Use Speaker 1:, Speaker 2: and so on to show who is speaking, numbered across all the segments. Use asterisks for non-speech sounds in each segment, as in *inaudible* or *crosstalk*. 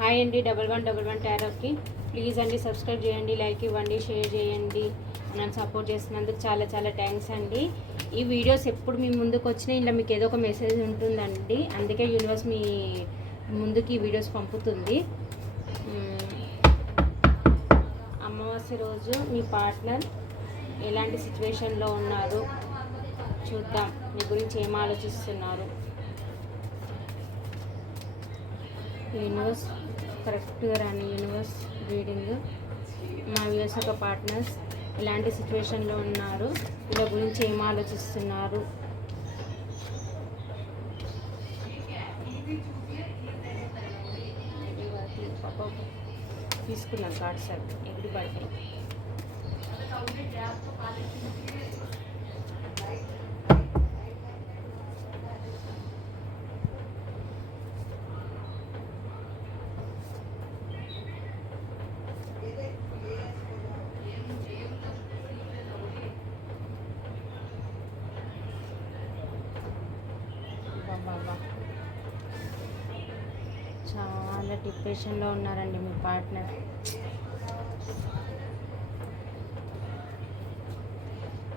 Speaker 1: Hi అండి double one double one టారోకి. Please అండి సబ్స్క్రైబ్ చేయండి లైక్ ఇవ్వండి షేర్ చేయండి. నన్ను సపోర్ట్ చేస్తున్నందుకు చాలా చాలా థ్యాంక్స్ అండి. ఈ వీడియోస్ ఎప్పుడు మీ ముందుకు వచ్చినా ఇలా మీకు ఏదో ఒక మెసేజ్ ఉంటుందండి. అందుకే యూనివర్స్ మీ ముందుకి ఈ వీడియోస్ పంపుతుంది. అమావాస్య రోజు మీ పార్ట్నర్ ఎలాంటి సిచ్యువేషన్లో ఉన్నారు? చూద్దాం మీ గురించి ఏం ఆలోచిస్తున్నారు? యూనివర్స్ కరెక్ట్గా రాని యూనివర్స్ రీడింగ్ మా వ్యూస్ ఒక పార్ట్నర్స్ ఇలాంటి సిచ్యువేషన్లో ఉన్నారు. వీళ్ళ గురించి ఏం ఆలోచిస్తున్నారు? తీసుకున్నాను కార్డ్ సార్ ఎప్పుడు పడతాయి చాలా డిప్రెషన్లో ఉన్నారండి మీ పార్ట్నర్.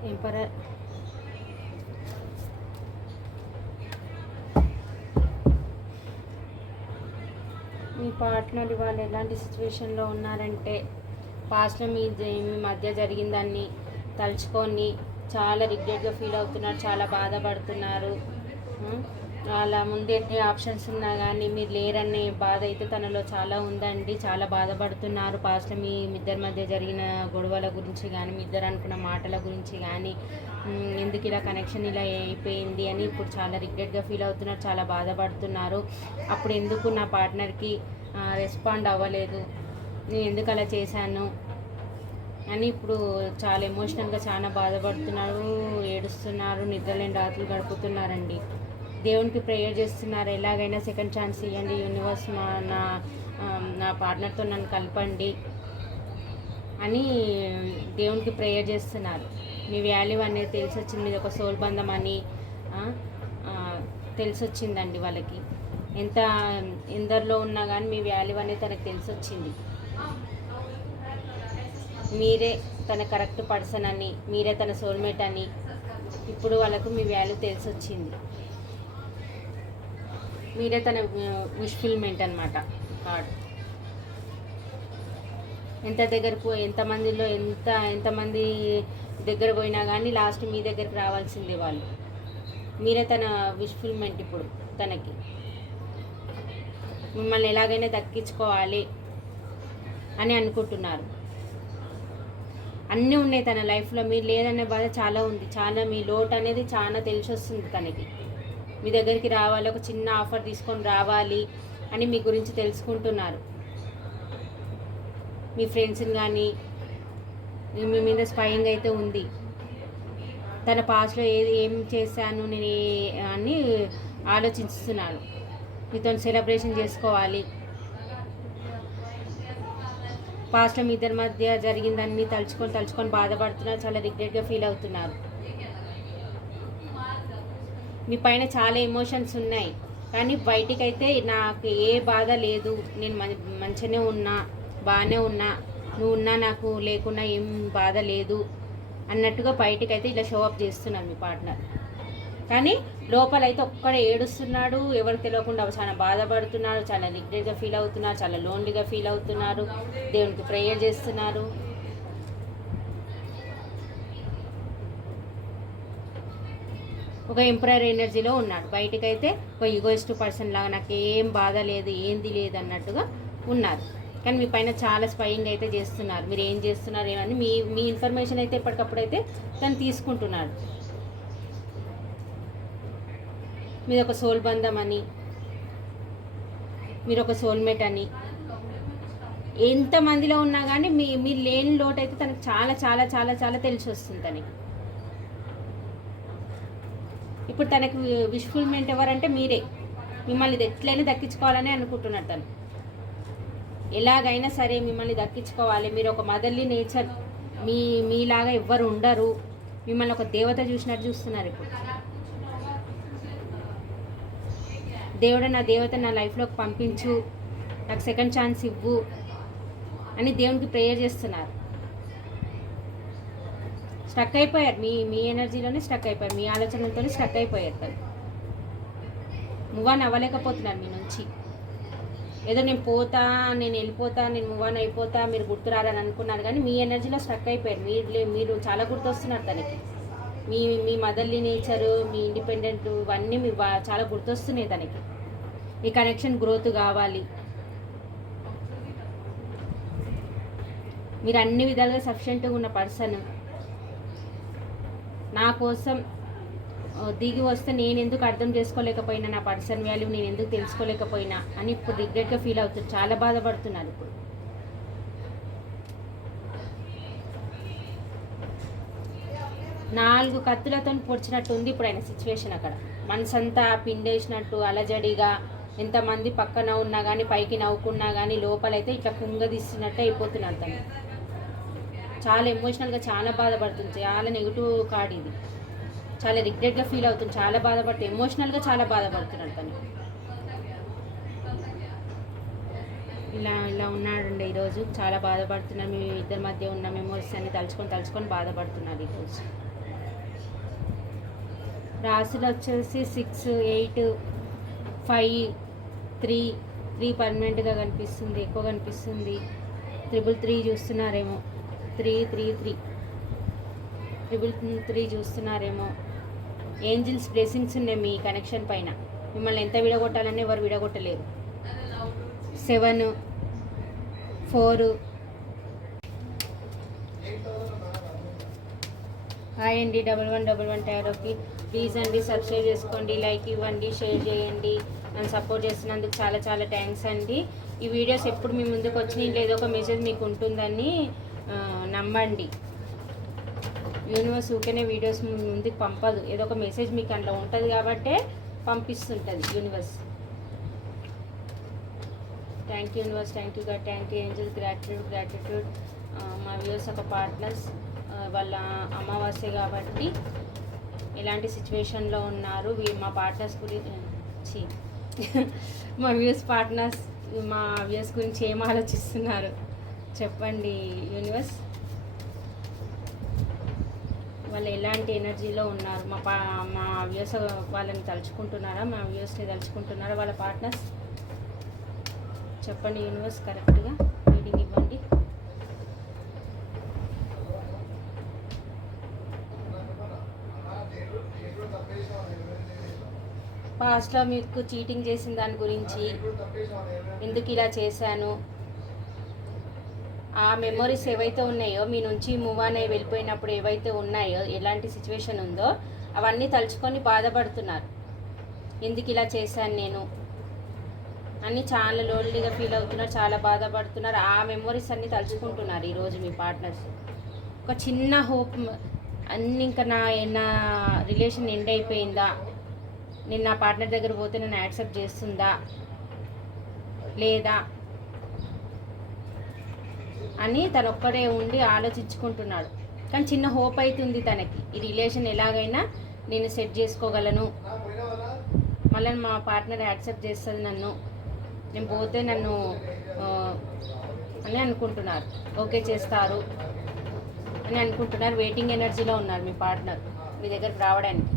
Speaker 1: ఎంపరర్ మీ పార్ట్నర్ వాళ్ళు ఎలాంటి సిచ్యువేషన్లో ఉన్నారంటే పాస్ట్లో మీ మీ మధ్య జరిగిందాన్ని తలుచుకొని చాలా రిగ్రెట్గా ఫీల్ అవుతున్నారు చాలా బాధపడుతున్నారు. అలా ముందే ఆప్షన్స్ ఉన్నా కానీ మీరు లేరనే బాధ అయితే తనలో చాలా ఉందండి. చాలా బాధపడుతున్నారు. పాస్ట్లో మీ ఇద్దరి మధ్య జరిగిన గొడవల గురించి కానీ మీ ఇద్దరు అనుకున్న మాటల గురించి కానీ ఎందుకు ఇలా కనెక్షన్ ఇలా అయిపోయింది అని ఇప్పుడు చాలా రిగ్రెట్గా ఫీల్ అవుతున్నారు. చాలా బాధపడుతున్నారు. అప్పుడు ఎందుకు నా పార్ట్నర్కి రెస్పాండ్ అవ్వలేదు? నేను ఎందుకు అలా చేశాను? అని ఇప్పుడు చాలా ఎమోషనల్గా చాలా బాధపడుతున్నారు ఏడుస్తున్నారు నిద్రలేని రాత్రులు గడుపుతున్నారండి. దేవునికి ప్రేయర్ చేస్తున్నారు. ఎలాగైనా సెకండ్ ఛాన్స్ ఇవ్వండి యూనివర్స్ మా నా నా పార్ట్నర్తో నన్ను కలపండి అని దేవునికి ప్రేయర్ చేస్తున్నారు. మీ వాల్యూ అనేది తెలిసి వచ్చింది ఒక సోల్ బంధం అని తెలిసొచ్చిందండి తెలిసి వచ్చిందండి వాళ్ళకి. ఎంత ఎందరిలో ఉన్నా కానీ మీ వాల్యూ అనేది తనకు తెలిసి వచ్చింది మీరే తన కరెక్ట్ పర్సన్ అని మీరే తన సోల్మేట్ అని ఇప్పుడు వాళ్ళకు మీ వాల్యూ తెలిసి వచ్చింది మీరే తన విష్ ఫిల్మెంట్ అనమాట కార్డ్ ఎంత దగ్గర పో ఎంతమందిలో ఎంత ఎంతమంది దగ్గర పోయినా కానీ లాస్ట్ మీ దగ్గరికి రావాల్సిందే వాళ్ళు. మీరే తన విష్ ఫిల్మెంట్ ఇప్పుడు తనకి. మిమ్మల్ని ఎలాగైనా దక్కించుకోవాలి అని అనుకుంటున్నారు. అన్నీ ఉన్నాయి తన లైఫ్లో మీరు లేదనే బాధ చాలా ఉంది. చాలా మీ లోటు అనేది చాలా తెలిసి వస్తుంది తనకి. మీ దగ్గరికి రావాలి ఒక చిన్న ఆఫర్ తీసుకొని రావాలి అని మీ గురించి తెలుసుకుంటున్నారు. మీ ఫ్రెండ్స్ని కానీ మీ మీద స్వయంగా అయితే ఉంది. తన పాస్ట్లో ఏది ఏం చేశాను నేను అని ఆలోచిస్తున్నాను మీతో సెలబ్రేషన్ చేసుకోవాలి. పాస్ట్లో మీ ఇద్దరి మధ్య జరిగిందని తలుచుకొని తలుచుకొని బాధపడుతున్నారు చాలా రిగ్రెట్గా ఫీల్ అవుతున్నారు. మీ పైన చాలా ఎమోషన్స్ ఉన్నాయి. కానీ బయటికి అయితే నాకు ఏ బాధ లేదు. నేను మంచిగానే ఉన్నా బాగానే ఉన్నా. నువ్వు ఉన్నా నాకు లేకున్నా ఏం బాధ లేదు అన్నట్టుగా బయటికి అయితే ఇలా షో అప్ చేస్తున్నాను మీ పార్ట్నర్ కానీ లోపల అయితే ఒక్కడే ఏడుస్తున్నాడు. ఎవరికి తెలియకుండా చాలా బాధపడుతున్నాడు చాలా రిగ్రెట్గా ఫీల్ అవుతున్నారు. చాలా లోన్లీగా ఫీల్ అవుతున్నారు. దేవునికి ప్రేయర్ చేస్తున్నారు. ఒక ఎంపరర్ ఎనర్జీలో ఉన్నాడు. బయటకైతే ఒక ఈగోయిస్ట్ పర్సన్ లాగా నాకు ఏం బాధ లేదు ఏంది లేదు అన్నట్టుగా ఉన్నారు. కానీ మీ పైన చాలా స్పయింగ్ అయితే చేస్తున్నారు. మీరు ఏం చేస్తున్నారు ఏమని మీ మీ ఇన్ఫర్మేషన్ అయితే ఎప్పటికప్పుడు అయితే తను తీసుకుంటున్నాడు. మీరు ఒక సోల్ బంధం అని మీరు ఒక సోల్మేట్ అని ఎంతమందిలో ఉన్నా కానీ మీ మీరు లేని లోటు అయితే తనకు చాలా చాలా చాలా చాలా తెలిసి వస్తుంది తనకి. ఇప్పుడు తనకు విష్ఫుల్మెంట్ ఎవరంటే మీరే. మిమ్మల్ని ఎట్లయినా దక్కించుకోవాలని అనుకుంటున్నాడు తను. ఎలాగైనా సరే మిమ్మల్ని దక్కించుకోవాలి. మీరు ఒక మదర్లీ నేచర్ మీ మీలాగా ఎవ్వరు ఉండరు. మిమ్మల్ని ఒక దేవత చూసినట్టు చూస్తున్నారు ఇప్పుడు. దేవుడు నా దేవత నా లైఫ్లోకి పంపించు. నాకు సెకండ్ ఛాన్స్ ఇవ్వు అని దేవునికి ప్రేయర్ చేస్తున్నారు. స్టక్ అయిపోయారు. మీ మీ ఎనర్జీలోనే స్టక్ అయిపోయారు. మీ ఆలోచనలతోనే స్టక్ అయిపోయారు తను. మూవ్ ఆన్ అవ్వలేకపోతున్నారు మీ నుంచి. ఏదో నేను పోతా నేను వెళ్ళిపోతా నేను మూవ్ ఆన్ అయిపోతా మీరు గుర్తురారని అనుకున్నారు కానీ మీ ఎనర్జీలో స్టక్ అయిపోయారు. మీరు మీరు చాలా గుర్తొస్తున్నారు తనకి. మీ మీ మదర్లీ నేచరు మీ ఇండిపెండెంట్ ఇవన్నీ మీ చాలా గుర్తొస్తున్నాయి తనకి. మీ కనెక్షన్ గ్రోత్ కావాలి. మీరు అన్ని విధాలుగా సఫిషియెంట్గా ఉన్న పర్సన్ నా కోసం దిగి వస్తే నేను ఎందుకు అర్థం చేసుకోలేకపోయినా నా పర్సన్ వాల్యూ నేను ఎందుకు తెలుసుకోలేకపోయినా అని ఇప్పుడు రిగ్రెట్గా ఫీల్ అవుతుంది చాలా బాధపడుతున్నారు ఇప్పుడు. నాలుగు కత్తులతో పొడిచినట్టు ఉంది ఇప్పుడు ఆయన సిచ్యువేషన్ అక్కడ. మనసంతా పిండేసినట్టు అలజడిగా ఎంతమంది పక్కన ఉన్నా కానీ పైకి నవ్వుకున్నా కానీ లోపలైతే ఇట్లా కుంగదీస్తున్నట్టు అయిపోతున్నారు తను. చాలా ఎమోషనల్గా చాలా బాధపడుతుంది. చాలా నెగిటివ్ కార్డ్ ఇది. చాలా రిగ్రెట్గా ఫీల్ అవుతుంది. చాలా బాధపడుతుంది ఎమోషనల్గా చాలా బాధపడుతున్నాడు తను. ఇలా ఇలా ఉన్నాడండి ఈరోజు. చాలా బాధపడుతున్నాను మేము ఇద్దరి మధ్య ఉన్న మెమోరీస్ అన్ని తలుచుకొని తలుచుకొని బాధపడుతున్నాడు ఈరోజు. రాసులు వచ్చేసి six eight five three three పర్మనెంట్గా కనిపిస్తుంది ఎక్కువ కనిపిస్తుంది. Triple three చూస్తున్నారేమో. Three three three. Triple three చూస్తున్నారేమో. Angels blessings ఉన్నాయి మీ కనెక్షన్ పైన. మిమ్మల్ని ఎంత విడగొట్టాలని ఎవరు విడగొట్టలేరు. సెవెన్ ఫోర్ హాయ్ అండి డబల్ వన్ డబల్ వన్ టైరోకి ప్లీజ్ అండి సబ్స్క్రైబ్ చేసుకోండి లైక్ ఇవ్వండి షేర్ చేయండి. నన్ను సపోర్ట్ చేస్తున్నందుకు చాలా చాలా థ్యాంక్స్ అండి. ఈ వీడియోస్ ఎప్పుడు మీ ముందుకు వచ్చినాయి లేదో ఒక మెసేజ్ మీకు ఉంటుందని నమ్మండి. యూనివర్స్ ఊకేనే వీడియోస్ ముందుకు పంపదు. ఏదో ఒక మెసేజ్ మీకు అందులో ఉంటుంది కాబట్టే పంపిస్తుంటుంది universe. Thank you universe. Thank you God thank you angel gratitude gratitude మా వ్యూస్ ఒక పార్ట్నర్స్ వాళ్ళ అమావాస్య కాబట్టి ఎలాంటి సిచ్యువేషన్లో ఉన్నారు. మా పార్ట్నర్స్ గురించి *laughs* మా వ్యూస్ పార్ట్నర్స్ మా వ్యూస్ గురించి ఏం ఆలోచిస్తున్నారు? చెప్పండి యూనివర్స్ వాళ్ళు ఎలాంటి ఎనర్జీలో ఉన్నారు? మా పా మా వ్యూస్ వాళ్ళని తలుచుకుంటున్నారా? మా వ్యూస్ని తలుచుకుంటున్నారా? వాళ్ళ పార్ట్నర్స్? చెప్పండి యూనివర్స్ కరెక్ట్గా రీడింగ్ ఇవ్వండి. పాస్ట్లో మీకు చీటింగ్ చేసిన దాని గురించి ఎందుకు ఇలా చేశాను? ఆ మెమొరీస్ ఏవైతే ఉన్నాయో మీ నుంచి మూవ్ ఆన్ వెళ్ళిపోయినప్పుడు ఏవైతే ఉన్నాయో ఎలాంటి సిచ్యువేషన్ ఉందో అవన్నీ తలుచుకొని బాధపడుతున్నారు. ఎందుకు ఇలా చేశాను నేను? అన్నీ చాలా లోన్లీగా ఫీల్ అవుతున్నారు చాలా బాధపడుతున్నారు. ఆ మెమొరీస్ అన్ని తలుచుకుంటున్నారు ఈరోజు మీ పార్ట్నర్స్ ఒక చిన్న హోప్ అన్ని ఇంకా నా నా రిలేషన్ ఎండ్ అయిపోయిందా? నేను నా పార్ట్నర్ దగ్గర పోతే నన్ను యాక్సెప్ట్ చేస్తుందా? లేదా? అని తను ఒక్కడే ఉండి ఆలోచించుకుంటున్నాడు. కానీ చిన్న హోప్ అవుతుంది తనకి. ఈ రిలేషన్ ఎలాగైనా నేను సెట్ చేసుకోగలను. మళ్ళీ మా పార్ట్నర్ యాక్సెప్ట్ చేస్తుంది నన్ను. నేను పోతే నన్ను అని అనుకుంటున్నారు. ఓకే చేస్తారు. అని అనుకుంటున్నారు. వెయిటింగ్ ఎనర్జీలో ఉన్నారు మీ పార్ట్నర్ మీ దగ్గరికి రావడానికి.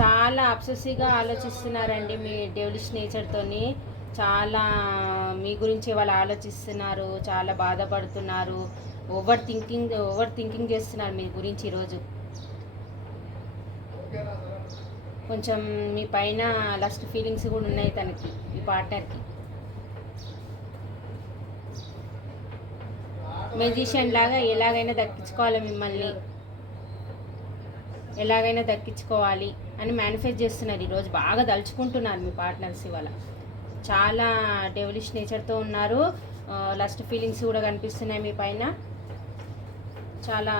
Speaker 1: చాలా అప్సెసివ్గా ఆలోచిస్తున్నారండి మీ డెవలిష్ నేచర్తోని చాలా మీ గురించి వాళ్ళు ఆలోచిస్తున్నారు చాలా బాధపడుతున్నారు. ఓవర్ థింకింగ్ ఓవర్ థింకింగ్ చేస్తున్నారు మీ గురించి ఈరోజు కొంచెం మీ పైన లస్ట్ ఫీలింగ్స్ కూడా ఉన్నాయి తనకి మీ పార్ట్నర్కి మెజిషియన్ లాగా ఎలాగైనా దక్కించుకోవాలి మిమ్మల్ని. ఎలాగైనా దక్కించుకోవాలి అని మేనిఫెస్ట్ చేస్తున్నారు ఈరోజు బాగా దలుచుకుంటున్నారు మీ పార్ట్నర్స్ ఇవాళ. చాలా డెవలిష్ నేచర్తో ఉన్నారు. లస్ట్ ఫీలింగ్స్ కూడా కనిపిస్తున్నాయి మీ పైన. చాలా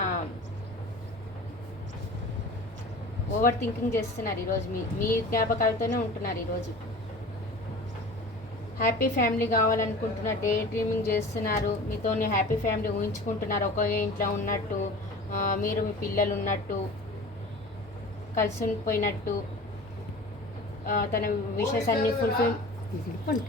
Speaker 1: ఓవర్ థింకింగ్ చేస్తున్నారు ఈరోజు మీ మీ జ్ఞాపకాలతోనే ఉంటున్నారు ఈరోజు. హ్యాపీ ఫ్యామిలీ కావాలనుకుంటున్నారు డే డ్రీమింగ్ చేస్తున్నారు. మీతోని హ్యాపీ ఫ్యామిలీ ఊహించుకుంటున్నారు. ఒక ఇంట్లో ఉన్నట్టు మీరు మీ పిల్లలు ఉన్నట్టు కలిసి పోయినట్టు తన విషెస్ అన్ని ఫుల్ఫిల్
Speaker 2: తీసుడు పంట